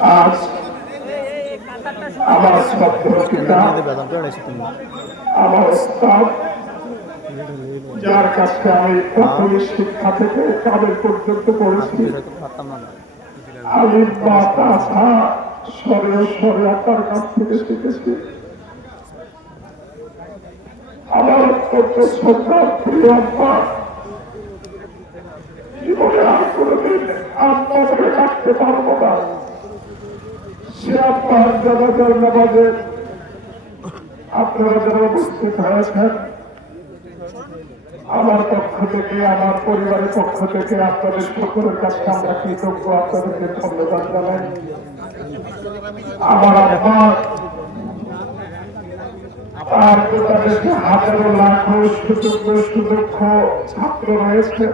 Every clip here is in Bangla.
আজ আমার শ্রদ্ধেয় পিতা, আমার ওস্তাদ, যার কাছে আমি প্রাথমিক শিক্ষা থেকে কাবের পর্যন্ত পড়েছি, আমি বাতাসা শরীয়তার কাছ থেকে শিখেছি। আমার অত্যন্ত শ্রদ্ধা প্রিয় আব্বা জীবনে আর কোনোদিন আপনাকে রাখতে পারবো না। সে আপনার জানাজার নামাজে আপনারা যারা উপস্থিত হয়েছেন, আমার পক্ষ থেকে, আমার পরিবারের পক্ষ থেকে আপনাদের সকলের কাছে আমরা কৃতজ্ঞ, আপনাদেরকে ধন্যবাদ জানাই। আমার আব্বা আর গোটা দেশে হাজারো লাখো সুযোগ্য ছাত্র রয়েছে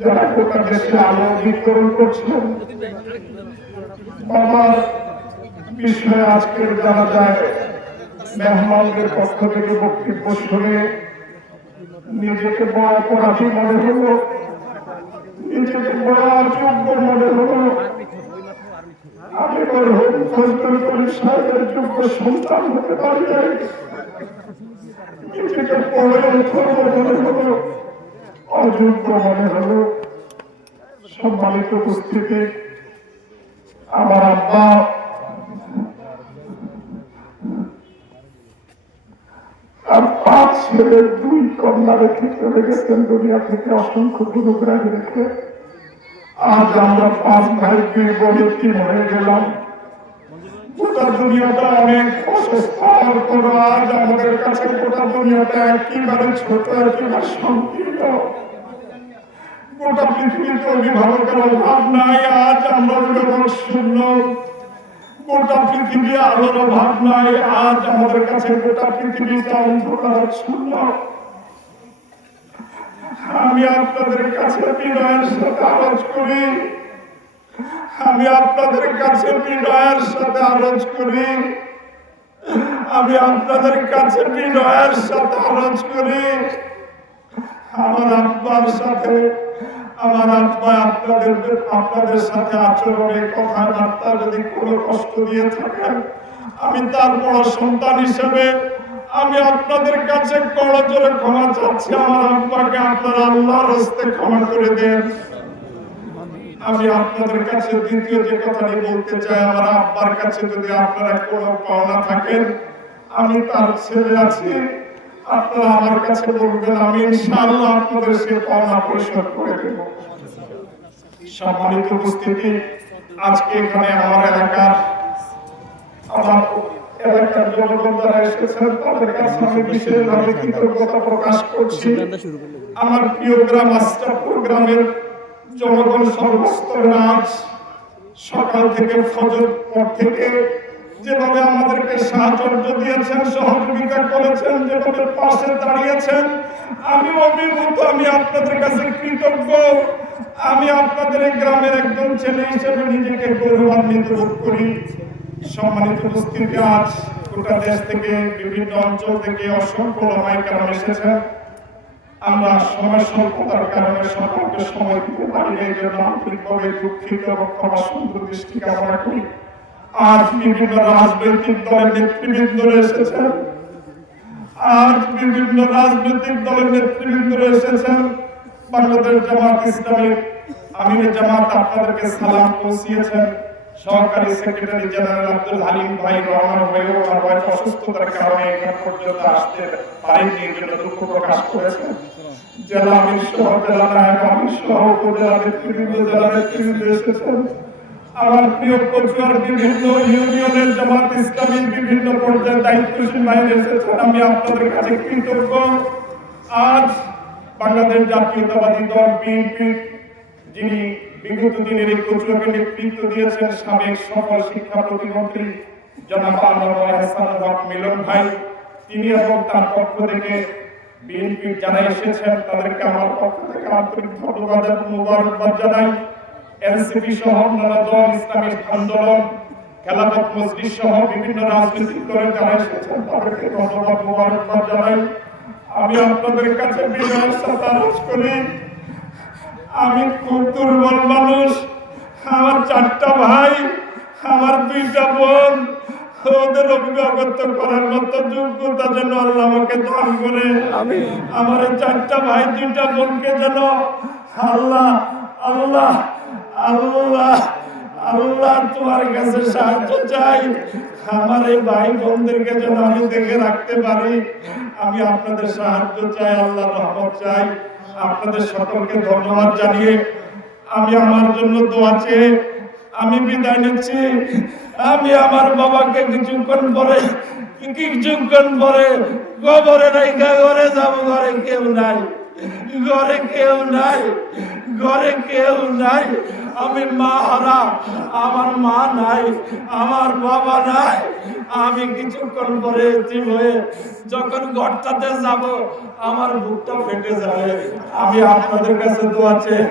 যারা গোটা দেশে আলো বিতরণ করছেন। বাবার বিষয়ে আজকের জানা যায় মেহমানদের পক্ষ থেকে বক্তব্য শুনে নিজেকে বড় অপরাধী মনে হলো, নিজেকে বড় অযোগ্য মনে হলো। আমি মরহুম ফজলুল করিম সাহেবের যোগ্য সন্তান হতে পারি নাই, নিজেকে বড় অথর্ব মনে হলো, অযোগ্য মনে হলো। সম্মানিত উপস্থিতি, আমার আব্বা আর 5 ছেলে 2 কন্যা রেখে চলে গেছেন দুনিয়া থেকে, অসংখ্য গুরুগ্রাহী রেখে। আজ আমরা 5 ভাই 2 বোনে 3 হয়ে গেলাম। গোটা দুনিয়াটা অনেক অসুস্থর করো, আজ আমাদের কাছে গোটা দুনিয়াটা একেবারে ছোট, একেবারে সংকীর্ণ। গোটা পৃথিবীতে অভিভাবকের অভাব নাই, আজ আমরা শূন্য। গোটা পৃথিবী আলোর অভাব নাই, আজ আমাদের কাছে গোটা পৃথিবীটা অন্ধকার শূন্য। আমি আপনাদের কাছে বিনয়ের সাথে আরজ করি, আমি আপনাদের কাছে বিনয়ের সাথে আরজ করি, আমি আপনাদের কাছে বিনয়ের সাথে আরজ করি। আমার আব্বার সাথে, আমার আব্বা আপনাদের সাথে আচরণে কথাবার্তা যদি কোনো কষ্ট দিয়ে থাকেন, আমি তার বড় সন্তান হিসেবে আমি আপনাদের কাছে করজোরে ক্ষমা চাচ্ছি। আমার আব্বাকে আপনারা আল্লাহর হস্তে ক্ষমা করে দেন। আমি আপনাদের কাছে দ্বিতীয় যে কথাটি বলতে চাই, আমার আব্বার কাছে যদি আপনারা কোনো পাওনা থাকেন, আমি তার ছেলে আছি, আপনারা আমার কাছে বলবেন, আমি ইনশাআল্লাহ আপনাদের সে পাওনা পরিশোধ করে দেব। সম্মানিত উপস্থিতি, আজকে এখানে আমার এলাকার জনগণ যারা এসেছেন, তাদের কাছে আমি বিশেষভাবে কৃতজ্ঞতা প্রকাশ করছি। আমার প্রিয় গ্রাম আশরাফপুর গ্রামের জনগণ সর্বস্তরে আজ সকাল থেকে ফজর পর থেকে যেভাবে আমাদেরকে সাহায্য দিয়েছেন, সহযোগিতা করেছেন, যেভাবে পাশে দাঁড়িয়েছেন, আমি অভিভূত, আমি আপনাদের কাছে কৃতজ্ঞ। আমি আপনাদের এই গ্রামের একজন ছেলে হিসেবে নিজেকে গৌরবান্বিত বোধ করি। সম্মানিত উপস্থিতি, আজ গোটা দেশ থেকে, বিভিন্ন অঞ্চল থেকে অসংখ্য ওলামায়ে কেরাম এসেছেন। আমরা সময় স্বল্পতার কারণে সকলকে সময় দিতে পারি না, এই জন্য আন্তরিকভাবে দুঃখিত এবং ক্ষমা সুন্দর দৃষ্টি কামনা করি। আজ বিভিন্ন রাজনৈতিক দলের নেতৃবৃন্দ এসেছেন, আজ বিভিন্ন রাজনৈতিক দলের নেতৃবৃন্দ এসেছেন। বাংলাদেশ জামাত ইসলামী আমিরে জামাত আপনাদেরকে সালাম পৌঁছিয়েছেন। সহকারী সেক্রেটারি জেনারেল আব্দুল হালিম ভাই, রহমান ভাইও আমার ভাই অসুস্থতার কারণে এখান পর্যন্ত আসতে পারেননি, এই জন্য দুঃখ প্রকাশ করেছেন। জেলা আমির সহ, জেলা নায়ক আমির সহ, উপজেলা নেতৃবৃন্দ, জেলা নেতৃবৃন্দ এসেছেন। আমার প্রিয় কচুয়ার বিভিন্ন ইউনিয়নের জামাত ইসলামীর বিভিন্ন পর্যায়ে দায়িত্বশীল ভাইরা এসেছেন। আমি আপনাদের কাছে কৃতজ্ঞ। আজ বাংলাদেশ জাতীয়তাবাদী দল বিএনপি, যিনি বিগত দিনের এই কচুয়াকে নেতৃত্ব দিয়েছেন, সাবেক সফল শিক্ষা প্রতিমন্ত্রী জনাব আনোয়ার হাসানুল হক মিলন ভাই, তিনি এবং তার পক্ষ থেকে বিএনপি যারা এসেছেন, তাদেরকে আমার পক্ষ থেকে আন্তরিক ধন্যবাদ এবং মোবারকবাদ জানাই। এনসিপি সহ অন্যান্য দল, ইসলামী আন্দোলন, খেলাফত মজলিস সহ বিভিন্ন রাজনৈতিক দলের যারা এসেছেন, তাদেরকে ধন্যবাদ মোবারকবাদ জানাই। আমি আপনাদের কাছে বিনয়ের সাথে আরজ করি, আমি খুব দুর্বল মানুষ, আমার 4টা ভাই, আমার 2টা বোন, ওদের অভিভাবকত্ব করার মতো যোগ্যতা যেন আল্লাহ আমাকে দান করে। আমার এই 4টা ভাই 2টা বোনকে যেন আল্লাহ আল্লাহ আল্লাহ আল্লাহ তোমার কাছে সাহায্য চাই। আমার এই ভাই বোনদেরকে যেন আমি দেখে রাখতে পারি। আমি আপনাদের সাহায্য চাই, আল্লাহর রহমত চাই। আপনাদের সকলকে ধন্যবাদ জানিয়ে আমি আমার জন্য দোয়া চেয়ে আমি বিদায় নিচ্ছি। আমি আমার বাবাকে কিছুক্ষণ পরে কবরে রেখে ঘরে যাব। ঘরে কেউ নাই, ঘরে কেউ নাই, ঘরে কেউ নাই। আমি মা হারা, আমার মা নাই, আমার বাবা নাই। আমি কিছুক্ষণ পরে এতিম হয়ে যখন ঘরটাতে যাব, আমার বুকটা ফেটে যাবে। আমি আপনাদের কাছে দোয়া চেয়ে